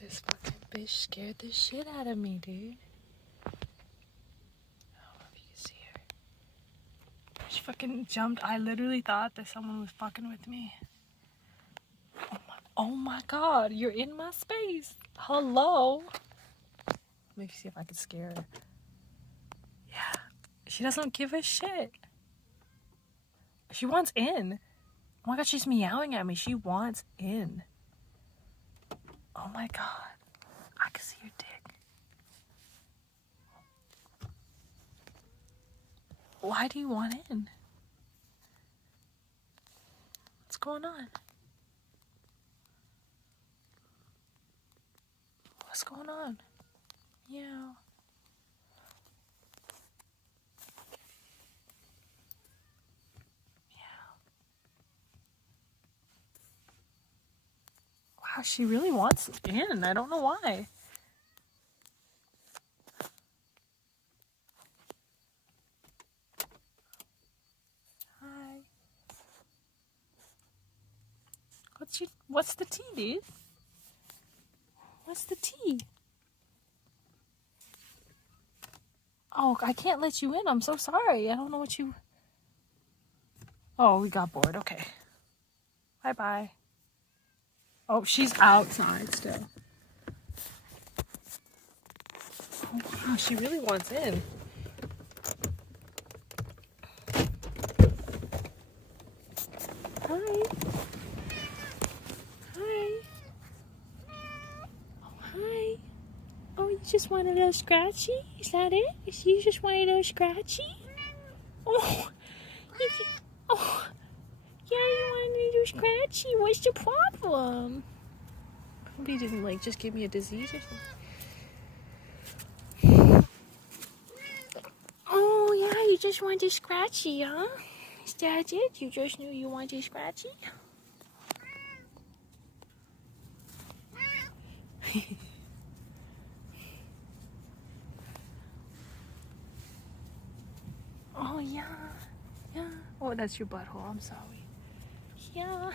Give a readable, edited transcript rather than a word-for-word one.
This fucking bitch scared the shit out of me, dude. I don't know if you can see her. She fucking jumped. I literally thought that someone was fucking with me. Oh my god, you're in my space. Hello. Let me see if I can scare her. Yeah. She doesn't give a shit. She wants in. Oh my god, she's meowing at me. She wants in. Oh my god. I can see your dick. Why do you want in? What's going on? What's going on? Yeah. Wow, she really wants in. I don't know why. Hi. What's the tea, dude? What's the tea? Oh, I can't let you in. I'm so sorry. I don't know what you... Oh, we got bored. Okay. Bye-bye. Oh, she's outside still. Oh, wow. She really wants in. Hi. Hi. Oh, hi. Oh, you just want a little scratchy? Is that it? You just want a little scratchy? Oh, oh, yeah, you want a little scratchy. What's the problem? Hope he didn't, like, just give me a disease or something. Oh, yeah, you just want a scratchy, huh? Is that it? You just knew you wanted a scratchy? Oh, yeah. Yeah. Oh, that's your butthole. I'm sorry. Yeah.